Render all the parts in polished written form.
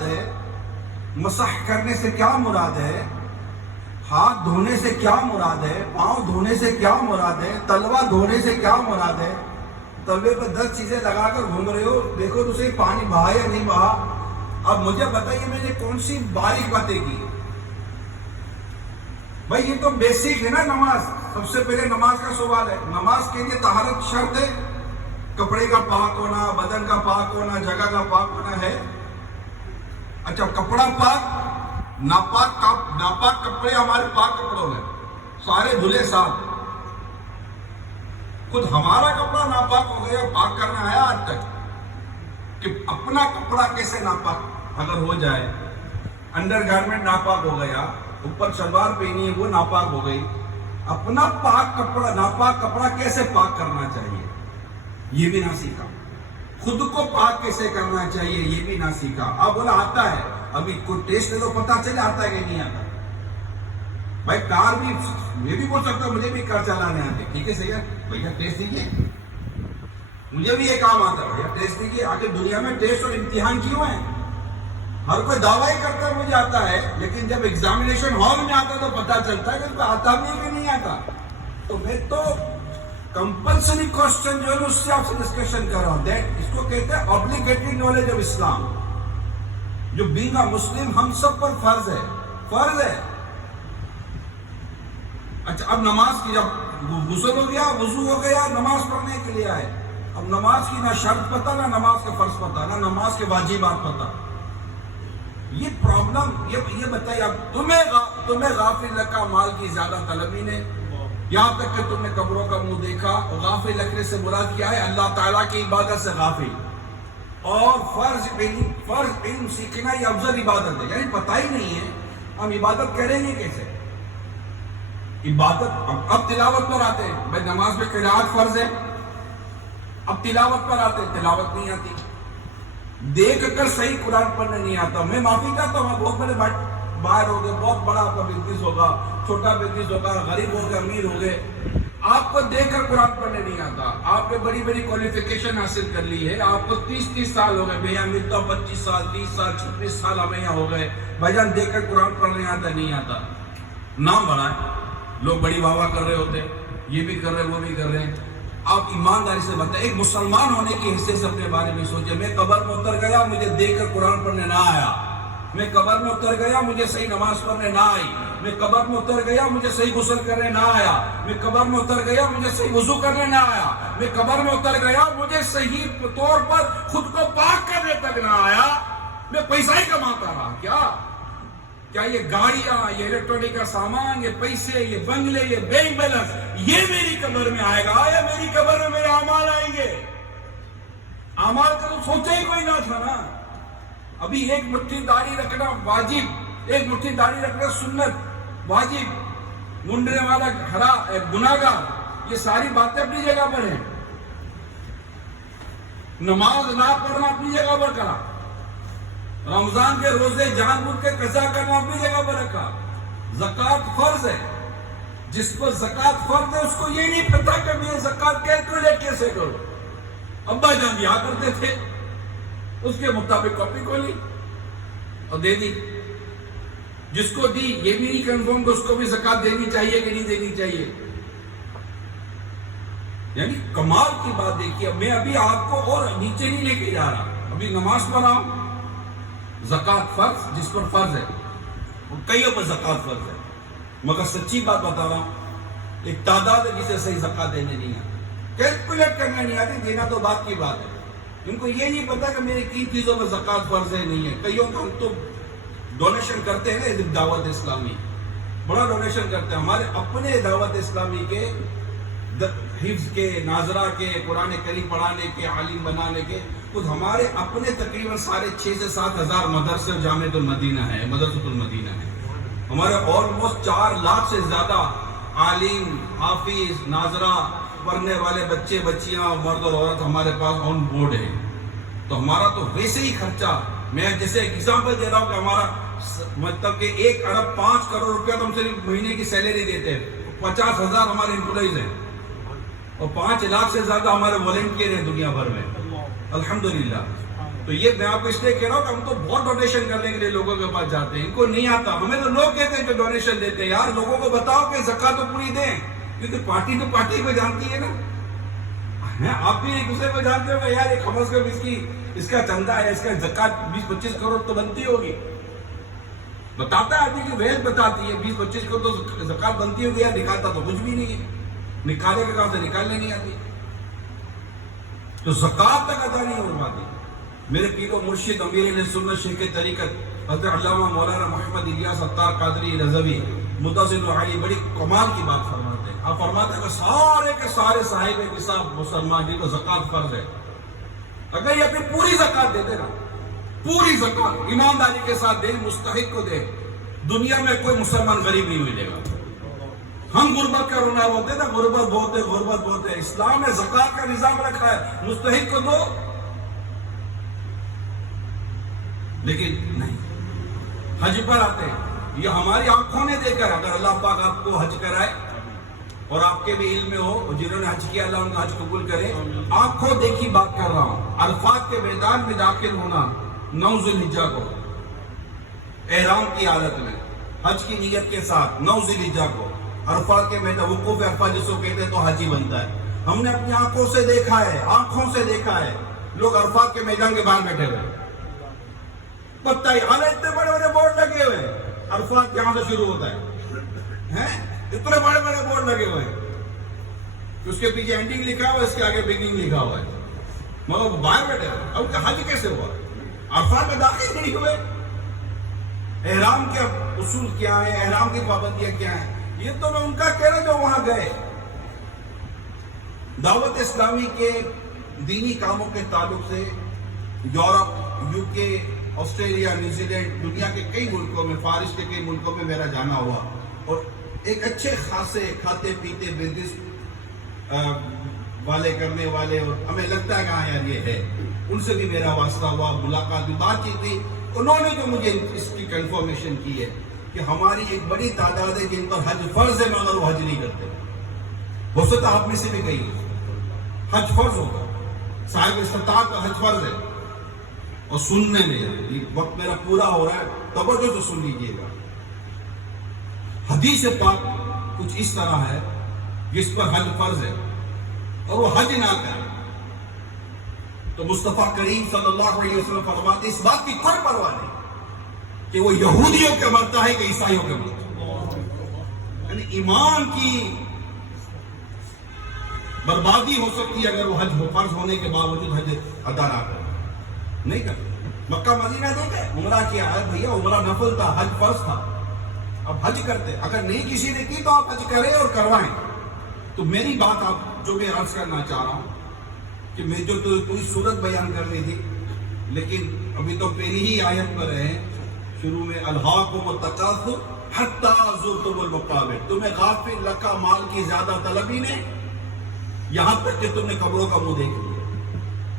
ہے، مسح کرنے سے کیا مراد ہے، ہاتھ دھونے سے کیا مراد ہے، پاؤں دھونے سے کیا مراد ہے، تلوا دھونے سے کیا مراد ہے؟ تلوے پہ 10 چیزیں لگا کر گھوم رہے ہو، دیکھو تو صحیح پانی بہا یا نہیں بہا۔ اب مجھے بتائیے میں نے کون سی باریک باتیں کی؟ بھائی یہ تو بیسک ہے نا نماز۔ سب سے پہلے نماز کا سوال ہے، نماز کے لیے طہارت شرط ہے، کپڑے کا پاک ہونا، بدن کا پاک ہونا، جگہ کا پاک ہونا ہے۔ اچھا کپڑا پاک، ناپاک کپڑے ہمارے پاک کپڑوں میں سارے دھلے صاف۔ خود ہمارا کپڑا ناپاک ہو گیا، پاک کرنا آیا آج تک کہ اپنا کپڑا کیسے ناپاک اگر ہو جائے؟ انڈر گارمنٹ ناپاک ہو گیا، اوپر شلوار پہنی ہے وہ ناپاک ہو گئی، اپنا پاک کپڑا ناپاک کپڑا کیسے پاک کرنا چاہیے یہ بھی نہ سیکھا۔ خود کو پاک کیسے کرنا چاہیے یہ بھی نہ سیکھا۔ اب بولا آتا ہے، ابھی کوئی ٹیسٹ لے تو پتا چلے آتا ہے کہ نہیں آتا۔ بھائی کار بھی میں بھی بول سکتا ہوں مجھے بھی کار چلانے آتے، ٹھیک ہے صحیح ہے بھیا ٹیسٹ دیجیے، مجھے بھی یہ کام آتا ہے بھیا ٹیسٹ دیجیے۔ آخر دنیا میں ٹیسٹ اور امتحان کیوں ہیں؟ ہر کوئی دعویٰ ہی کرتا ہے مجھے آتا ہے، لیکن جب ایگزامینیشن ہال میں آتا تو پتا چلتا ہے کہ آتا بھی ہے کہ نہیں آتا۔ تو میں تو کمپلسری کوسچن جو ہے اس سے آپ سے ڈسکشن کر رہا ہوں، اس کو کہتے ہیں obligatory knowledge of اسلام، جو being a مسلم ہم سب پر فرض ہے۔ اچھا اب نماز کی جب غسل ہو گیا، وضو ہو گیا، نماز پڑھنے کے لیے آئے، اب نماز کی نہ شرط پتہ، نہ نماز کے فرض پتہ، نہ نماز کے واجبات پتہ۔ یہ پرابلم یہ بتائیے، اب تمہیں غافل رکھا مال کی زیادہ طلبی نے، یہاں تک کہ تم نے قبروں کا منہ دیکھا۔ غافل رکھنے سے مراد کیا ہے؟ اللہ تعالیٰ کی عبادت سے غافل۔ اور فرض علم سیکھنا یہ افضل عبادت ہے، یعنی پتہ ہی نہیں ہے ہم عبادت کریں گے کیسے۔ عبادت اب تلاوت پر آتے ہیں، بھائی نماز میں قرات فرض ہے، اب تلاوت پر آتے ہیں، تلاوت نہیں آتی، دیکھ کر صحیح قرآن پڑھنے نہیں آتا۔ میں معافی چاہتا ہوں، بہت بڑے باہر ہو گئے، بہت بڑا آپ کا بزنس ہوگا، چھوٹا بزنس ہوگا، غریب ہو گئے، امیر ہو گئے، آپ کو دیکھ کر قرآن پڑھنے نہیں آتا۔ آپ نے بڑی بڑی کوالیفیکیشن حاصل کر لی ہے، آپ کو 30 سال ہو گئے، بھیا ملتا 25 سال 30 سال 36 سال ہمیں یہاں ہو گئے، بھائی جان دیکھ کر قرآن پڑھنے آتا نہیں آتا۔ نام بڑا ہے، لوگ بڑی واہ واہ کر رہے ہوتے، یہ بھی کر رہے وہ بھی کر رہے ہیں۔ آپ ایمانداری سے بتائیں، ایک مسلمان ہونے کی حیثیت سے اپنے بارے میں سوچیں۔ میں قبر میں اتر گیا، مجھے دیکھ کر قرآن پڑھنے نہ آیا۔ میں قبر میں اتر گیا، مجھے صحیح نماز پڑھنے نہ آئی۔ میں قبر میں اتر گیا، مجھے صحیح غسل کرنے نہ آیا۔ میں قبر میں اتر گیا، مجھے صحیح وضو کرنے نہ آیا۔ میں قبر میں اتر گیا، مجھے صحیح طور پر خود کو پاک کرنے تک نہ آیا۔ میں پیسہ ہی کماتا رہا۔ کیا یہ گاڑیاں، یہ الیکٹرانک کا سامان، یہ پیسے، یہ بنگلے، یہ بینک بیلنس، یہ میری قبر میں آئے گا یا میری قبر میں میرے اعمال آئیں گے؟ اعمال کا تو سوچا ہی کوئی نہ تھا نا۔ ابھی ایک مٹھی داڑھی رکھنا واجب، ایک مٹھی داڑھی رکھنا سنت واجب، منڈنے والا گناہگار، یہ ساری باتیں اپنی جگہ پر ہیں۔ نماز نہ پڑھنا اپنی جگہ پر کرا، رمضان کے روزے جان بوجھ کے قضا کرنا اپنی جگہ پر رکھا۔ زکوٰۃ فرض ہے، جس پر زکوٰۃ فرض ہے اس کو یہ نہیں پتا کہ میں زکوٰۃ کیلکولیٹ کیسے کروں۔ ابا جان دیا کرتے تھے، اس کے مطابق کاپی کھولی اور دے دی۔ جس کو دی یہ بھی نہیں کنفرم کہ اس کو بھی زکوٰۃ دینی چاہیے کہ نہیں دینی چاہیے۔ یعنی کمال کی بات دیکھیے، میں ابھی آپ کو اور نیچے نہیں لے کے جا رہا، ابھی نماز پڑھا ہوں، زکوٰۃ فرض جس پر فرض ہے، کئیوں پر زکوٰۃ فرض ہے، مگر سچی بات بتا رہا ہوں، ایک تعداد ہے جسے صحیح زکوٰۃ دینے نہیں آتی، کیلکولیٹ کرنا نہیں آتی، دینا تو بات کی بات ہے۔ ان کو یہ نہیں پتا کہ میری کن چیزوں پر زکوٰۃ فرض ہے نہیں ہے۔ کئیوں کو ہم تو ڈونیشن کرتے ہیں نا، دعوت اسلامی بڑا ڈونیشن کرتے ہیں، ہمارے اپنے دعوت اسلامی کے حفظ کے، ناظرہ کے، قرآن کریم پڑھانے کے، عالم بنانے کے، خود ہمارے اپنے تقریباً 6,500 سے 7,000 مدرسے جامعۃ المدینہ ہے، مدرسۃ المدینہ ہے۔ ہمارے آلموسٹ 4 لاکھ سے زیادہ عالم، حافظ، ناظرہ پڑھنے والے بچے بچیاں، مرد اور عورت ہمارے پاس آن بورڈ ہے۔ تو ہمارا تو ویسے ہی خرچہ، میں جیسے ایگزامپل دے رہا ہوں کہ ہمارا مطلب کہ 1 ارب 5 کروڑ روپیہ تو ہم صرف مہینے کی سیلری دیتے ہیں، 50,000 ہمارے امپلائیز ہیں، اور 5 لاکھ سے زیادہ ہمارے والنٹیئر ہیں دنیا بھر میں، الحمدللہ۔ تو یہ میں آپ کو اس لیے کہہ رہا ہوں کہ ہم تو بہت ڈونیشن کرنے کے لیے لوگوں کے پاس جاتے ہیں، ان کو نہیں آتا. ہمیں تو لوگ کہتے ہیں جو ڈونیشن دیتے ہیں، یار لوگوں کو بتاؤ کہ زکوٰۃ تو پوری دیں، کیونکہ پارٹی تو پارٹی کو جانتی ہے نا. آپ بھی ایک دوسرے کو جانتے ہو کہ یار یہ کم از کم اس کا چندہ ہے، اس کا زکوٰۃ 20-25 کروڑ تو بنتی ہوگی. بتاتا ہے آدمی کی ویل بتاتی ہے 20-25 کروڑ تو زکوٰۃ بنتی ہوگی، یا نکالتا تو کچھ بھی نہیں ہے، نکالے کے کام سے نکالنے نہیں آتی، تو زکوٰۃ تک ادا نہیں ہو پاتی. میرے پیر و مرشد امیر اہل سنت شیخ طریقت حضرت علامہ مولانا محمد الیاس اتار قادری رضوی متزل علی بڑی کمال کی بات فرماتے ہیں. آپ فرماتے ہیں کہ سارے کے سارے صاحب نصاب مسلمان جن کو زکوٰۃ فرض ہے، اگر یہ اپنی پوری زکوٰۃ دے دے نا، پوری زکوٰۃ ایمانداری کے ساتھ دے، مستحق کو دے، دنیا میں کوئی مسلمان غریب نہیں ملے گا. ہم غربت کا رونا روتے ہیں نا، غربت بہت ہے، غربت بہت ہے. اسلام نے زکوٰۃ کا نظام رکھا ہے، مستحق کو دو. لیکن نہیں، حج پر آتے ہیں، یہ ہماری آنکھوں نے دیکھ کر، اگر اللہ پاک آپ کو حج کرائے اور آپ کے بھی علم میں ہو، جنہوں نے حج کیا اللہ ان کا حج قبول کرے، آنکھوں دیکھی بات کر رہا ہوں. عرفات کے میدان میں داخل ہونا 9 ذی الحجہ کو احرام کی حالت میں حج کی نیت کے ساتھ 9 ذی الحجہ کو عرفات کے میدان وقوف عرفہ جس کو کہتے ہیں تو حج ہی بنتا ہے. ہم نے اپنی آنکھوں سے دیکھا ہے، آنکھوں سے دیکھا ہے لوگ عرفات کے میدان کے باہر بیٹھے ہوئے، پتہ ہی حالت اتنے بڑے بڑے بورڈ لگے ہوئے ہیں، عرفات یہاں سے شروع ہوتا ہے، اتنے بڑے بڑے بورڈ لگے ہوئے ہیں، اس کے پیچھے اینڈنگ لکھا ہوا ہے، اس کے آگے بگننگ لکھا ہوا ہے، مگر وہ باہر بیٹھے ہوئے. اب حج کیسے ہوا؟ عرفات میں داخل نہیں ہوئے. احرام کے اصول کیا ہے، احرام کی پابندیاں کیا ہیں، یہ تو میں ان کا کہہ رہا ہوں جو وہاں گئے. دعوت اسلامی کے دینی کاموں کے تعلق سے یورپ، یو کے، آسٹریلیا، نیوزی لینڈ، دنیا کے کئی ملکوں میں، فارس کے کئی ملکوں میں میرا جانا ہوا، اور ایک اچھے خاصے کھاتے پیتے بزنس والے کرنے والے، اور ہمیں لگتا ہے کہ ہاں یار یہ ہے، ان سے بھی میرا واسطہ ہوا، ملاقات بھی، بات چیت تھی. انہوں نے جو مجھے اس کی کنفرمیشن کی ہے کہ ہماری ایک بڑی تعداد ہے جن پر حج فرض ہے مگر وہ حج نہیں کرتے. ہو سکتا آپ میں سے بھی کہیں حج فرض ہوگا، صاحب استطاعت کا حج فرض ہے. اور سننے میں یہ وقت میرا پورا ہو رہا ہے، توجہ سے سن لیجیے گا. حدیث پاک کچھ اس طرح ہے جس پر حج فرض ہے اور وہ حج نہ کرے تو مصطفیٰ کریم صلی اللہ علیہ وسلم فرماتے اس بات کی کوئی پرواہ نہیں کہ وہ یہودیوں کے مرتا ہے کہ عیسائیوں کے مرتا ہے. یعنی ایمان کی بربادی ہو سکتی ہے اگر وہ حج فرض ہونے کے باوجود حج ادا نہ کرے. نہیں کرتے. مکہ مدینہ دیکھے عمرہ کیا ہے بھیا، عمرہ نفل تھا، حج فرض تھا. اب حج کرتے، اگر نہیں کسی نے کی تو آپ حج کریں اور کروائیں. تو میری بات آپ جو میں عرض کرنا چاہ رہا ہوں کہ میں جو تو کوئی صورت بیان کرنی تھی، لیکن ابھی تو پہلی ہی آیت پر رہے ہیں شروع میں، الہاکم التکاثر حتی زرتم المقابر، تمہیں غافل رکھا مال کی زیادہ طلبی نے یہاں تک کہ تم نے قبروں کا منہ دیکھ لیا.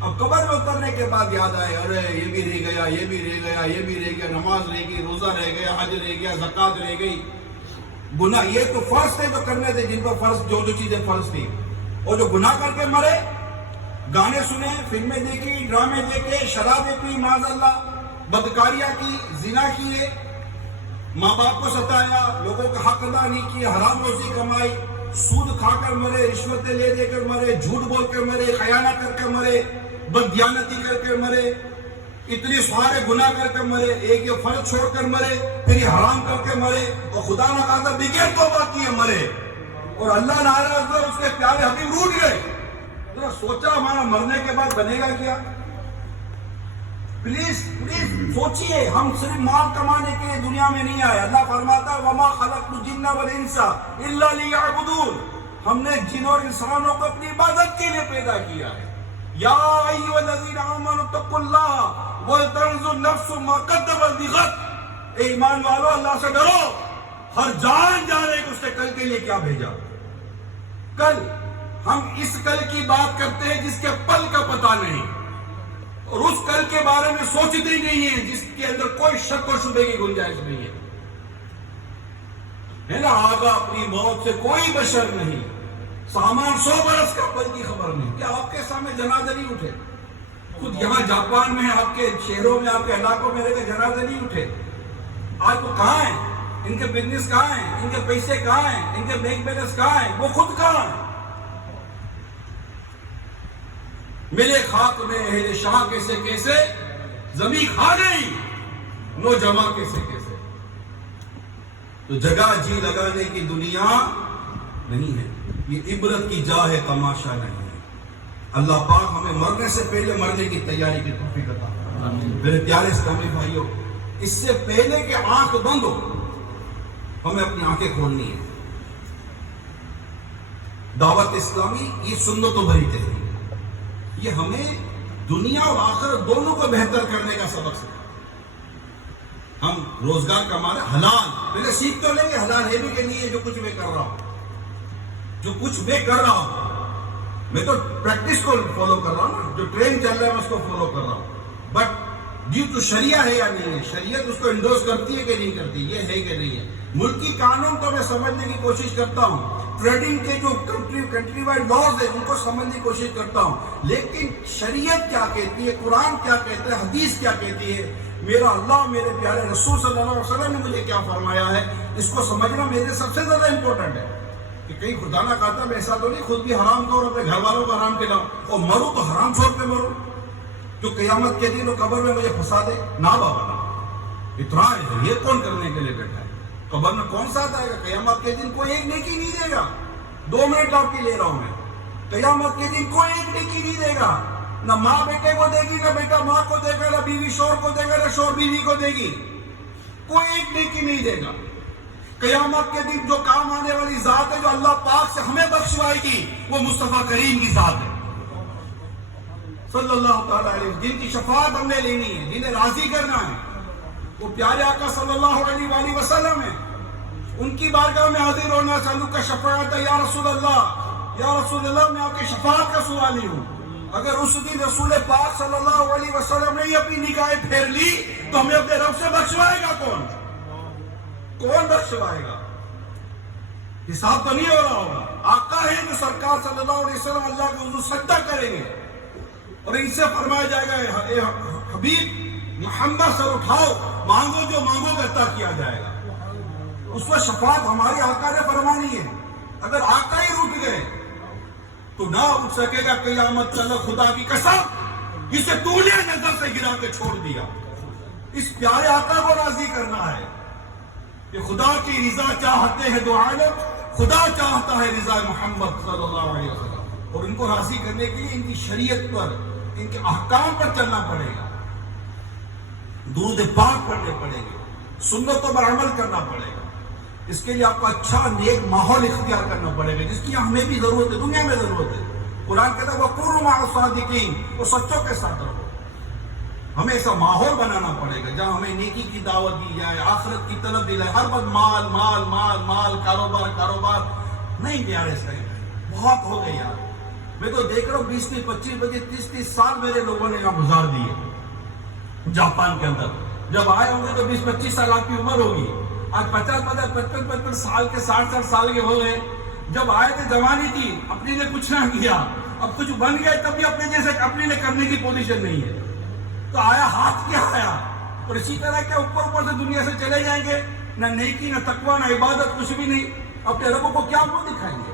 اب قبر میں اترنے کے بعد یاد آئے ارے یہ بھی رہ گیا، یہ بھی رہ گیا، یہ بھی رہ گیا، نماز رہ گئی، روزہ رہ گیا، حج رہ گیا، زکوٰۃ رہ گئی. گناہ یہ تو فرض تھے جو کرنے تھے، جن پر فرض جو چیزیں فرض تھی، اور جو گناہ کر کے مرے، گانے سنے، فلمیں دیکھی، ڈرامے دیکھے، شرابیں پی، معاذ اللہ، بدکاریاں کی، زنا کیے، ماں باپ کو ستایا، لوگوں کا حق ادا نہیں کیا، حرام روزی کمائی، سود کھا کر مرے، رشوتیں لے دے کر مرے، جھوٹ بول کر مرے، خیانت کر کے مرے، بددیانتی کر کے مرے، اتنے سارے گناہ کر کے مرے، ایک یہ فرض چھوڑ کر مرے، پھر یہ حرام کر کے مرے، اور خدا نہ خاصا بغیر توبہ کیے مرے، اور اللہ ناراض ہوا، اس کے پیارے حبیب روٹ گئے. ذرا سوچا ہمارا مرنے کے بعد بنے گا کیا؟ پلیز سوچئے، ہم صرف مال کمانے کے لیے دنیا میں نہیں آئے. اللہ فرماتا ہے وَمَا خَلَقْتُ الْجِنَّ وَالْإِنسَ إِلَّا لِيَعْبُدُونَ، ہم نے جن اور انسانوں کو اپنی عبادت کے لیے پیدا کیا ہے. یا ایھا الذین آمنوا اتقوا اللہ وَلْتَنظُرْ نَفْسٌ مَا قَدَّمَتْ لِغَدٍ، اے ایمان والو اللہ سے ڈرو، ہر جان جانے کہ اس نے کل کے لیے کیا بھیجا. کل ہم اس کل کی بات کرتے ہیں جس کے پل کا پتہ نہیں، اور اس کل کے بارے میں سوچتے ہی نہیں ہے جس کے اندر کوئی شک و شبے کی گنجائش نہیں ہے نا. آگا اپنی موت سے کوئی بشر نہیں، سامان 100 برس کا پل کی خبر نہیں. کیا آپ کے سامنے جنازہ نہیں اٹھے؟ خود یہاں جاپان میں آپ کے شہروں میں آپ کے علاقوں میں جنازے نہیں اٹھے. آج وہ کہاں ہیں؟ ان کے بزنس کہاں ہیں؟ ان کے پیسے کہاں ہیں؟ ان کے بینک بیلنس کہاں ہیں؟ وہ خود کہاں ہیں؟ میرے خاک میں اہل شاہ کیسے کیسے زمین کھا گئی، نو جمع کیسے کیسے. تو جگہ جی لگانے کی دنیا نہیں ہے، یہ عبرت کی جا ہے، تماشا نہیں ہے. اللہ پاک ہمیں مرنے سے پہلے مرنے کی تیاری کی توفیق عطا فرمائے. میرے پیارے اسلامی بھائیوں، اس سے پہلے کہ آنکھ بند ہو ہمیں اپنی آنکھیں کھولنی ہے. دعوت اسلامی یہ سنتوں بھری تحریک، یہ ہمیں دنیا اور آخرت دونوں کو بہتر کرنے کا سبق سکھاتا. ہم روزگار کمانا حلال پہلے سیکھ تو لیں گے، حلال ہے بھی کہ نہیں ہے جو کچھ میں کر رہا ہوں. جو کچھ میں کر رہا ہوں میں تو پریکٹس کو فالو کر رہا ہوں نا، جو ٹرین چل رہا ہے میں اس کو فالو کر رہا ہوں. بٹ ڈیو ٹو شریعہ ہے یا نہیں ہے، شریعت اس کو انڈورس کرتی ہے کہ نہیں کرتی، یہ ہے کہ نہیں ہے. ملکی قانون تو میں سمجھنے کی کوشش کرتا ہوں، ٹریڈنگ کے جو کنٹری وائڈ لاز ہیں ان کو سمجھنے کی کوشش کرتا ہوں، لیکن شریعت کیا کہتی ہے، قرآن کیا کہتا ہے، حدیث کیا کہتی ہے، میرا اللہ میرے پیارے رسول صلی اللہ علیہ وسلم نے مجھے کیا فرمایا ہے، اس کو سمجھنا میرے سب سے زیادہ امپورٹنٹ ہے. کہ کہیں خدا نہ کہتا میں ایسا تو نہیں خود بھی حرام کھاؤں اور اپنے گھر والوں کو حرام کھلاؤں اور مروں تو حرام چھوڑ پہ مروں جو قیامت کے دن قبر میں مجھے پھنسا دے. نہ بابا نہ، اتنا یہ کون کرنے کے لیے بیٹھا ہے؟ قبر میں کون ساتھ آئے گا؟ قیامت کے دن کوئی ایک نیکی نہیں دے گا. 2 منٹ آپ کی لے رہا ہوں میں. قیامت کے دن کوئی ایک نیکی نہیں دے گا، نہ ماں بیٹے کو دے گی، نہ بیٹا ماں کو دے گا، نہ بیوی شوہر کو دے گا، نہ شوہر بیوی کو دے گی. کوئی ایک نیکی نہیں دے گا. قیامت کے دن جو کام آنے والی ذات ہے جو اللہ پاک سے ہمیں بخشوائے گی وہ مصطفیٰ کریم کی ذات ہے صلی اللہ تعالیٰ علیہ وسلم، جن کی شفاعت ہم نے لینی ہے، جنہیں راضی کرنا ہے. وہ پیارے آقا صلی اللہ علیہ وآلہ وسلم ہیں، ان کی بارگاہ میں حاضر ہونا چاہوں کا شفاعت ہے. یا رسول اللہ میں آپ کی شفاعت کا سوالی ہوں. اگر اس دن رسول پاک صلی اللہ علیہ وسلم نے اپنی نگاہیں پھیر لی تو ہمیں اپنے رب سے بخشوائے گا کون بخشوائے گا؟ حساب تو نہیں ہو رہا ہوگا. آقا ہے جو سرکار صلی اللہ علیہ وسلم اللہ کے حضور سجدہ کریں گے اور ان سے فرمایا جائے گا اے حبیب محمد سر اٹھاؤ، مانگو جو مانگو گے عطا کیا جائے گا. اس وقت شفاعت ہماری آقا نے فرمانی ہے. اگر آقا ہی روٹ گئے تو نہ اٹھ سکے گا قیامت تک. خدا کی قسم جسے تو نے نظر سے گرا کے چھوڑ دیا. اس پیارے آقا کو راضی کرنا ہے کہ خدا کی رضا چاہتے ہیں دو عالم، خدا چاہتا ہے رضا محمد صلی اللہ علیہ وسلم. اور ان کو راضی کرنے کے لیے ان کی شریعت پر، ان کے احکام پر چلنا پڑے گا، درود پاک پڑھنے پڑیں گے، سنتوں پر عمل کرنا پڑے گا. اس کے لیے آپ کو اچھا نیک ماحول اختیار کرنا پڑے گا، جس کی ہمیں بھی ضرورت ہے، دنیا میں ضرورت ہے. قرآن کہتا ہے وَقُولُوا مَعَ الصَّادِقِينَ، وہ سچوں کے ساتھ رہو. ہمیں ایسا ماحول بنانا پڑے گا جہاں ہمیں نیکی کی دعوت دی جائے، آخرت کی طرف دی جائے. ہر وقت مال مال مال مال، کاروبار نہیں. پیارے صحیح بہت ہو گئے یار. میں تو دیکھ رہا ہوں 20 25 30 سال میرے لوگوں نے یہاں گزار دیے جاپان کے اندر. جب آئے ہوں گے تو 20 25 سال آپ کی عمر ہوگی. آج 50 55 سال کے 60 سال کے ہو گئے. جب آئے تھے جوانی تھی، اپنی نے کچھ نہ کیا، اب کچھ بن گئے تب بھی اپنے جیسے اپنے نے کرنے کی پوزیشن نہیں ہے. تو آیا ہاتھ کیا آیا. اور اسی طرح کیا اوپر سے دنیا سے چلے جائیں گے، نہ نیکی نہ تقوی نہ عبادت، کچھ بھی نہیں. اپنے ربوں کو کیا منہ دکھائیں گے؟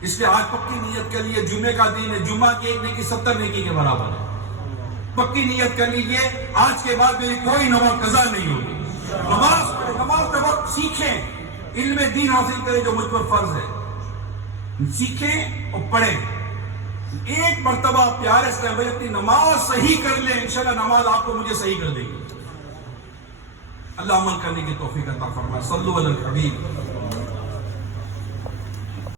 اس لیے آج پکی نیت کر لیے، جمعے کا دن ہے، جمعہ کی ایک نیکی 70 نیکی کے برابر ہے. پکی نیت کر لیجیے آج کے بعد میری کوئی نماز قضا نہیں ہوگی. نماز کا وقت سیکھیں، علم دین حاصل کریں جو مجھ پر فرض ہے، سیکھیں اور پڑھیں. ایک مرتبہ پیارے سے اپنی نماز صحیح کر لیں، انشاءاللہ نماز آپ کو مجھے صحیح کر دے گی. اللہ عمل کرنے کی توفیق عطا فرمائے. صلو علی الحبیب.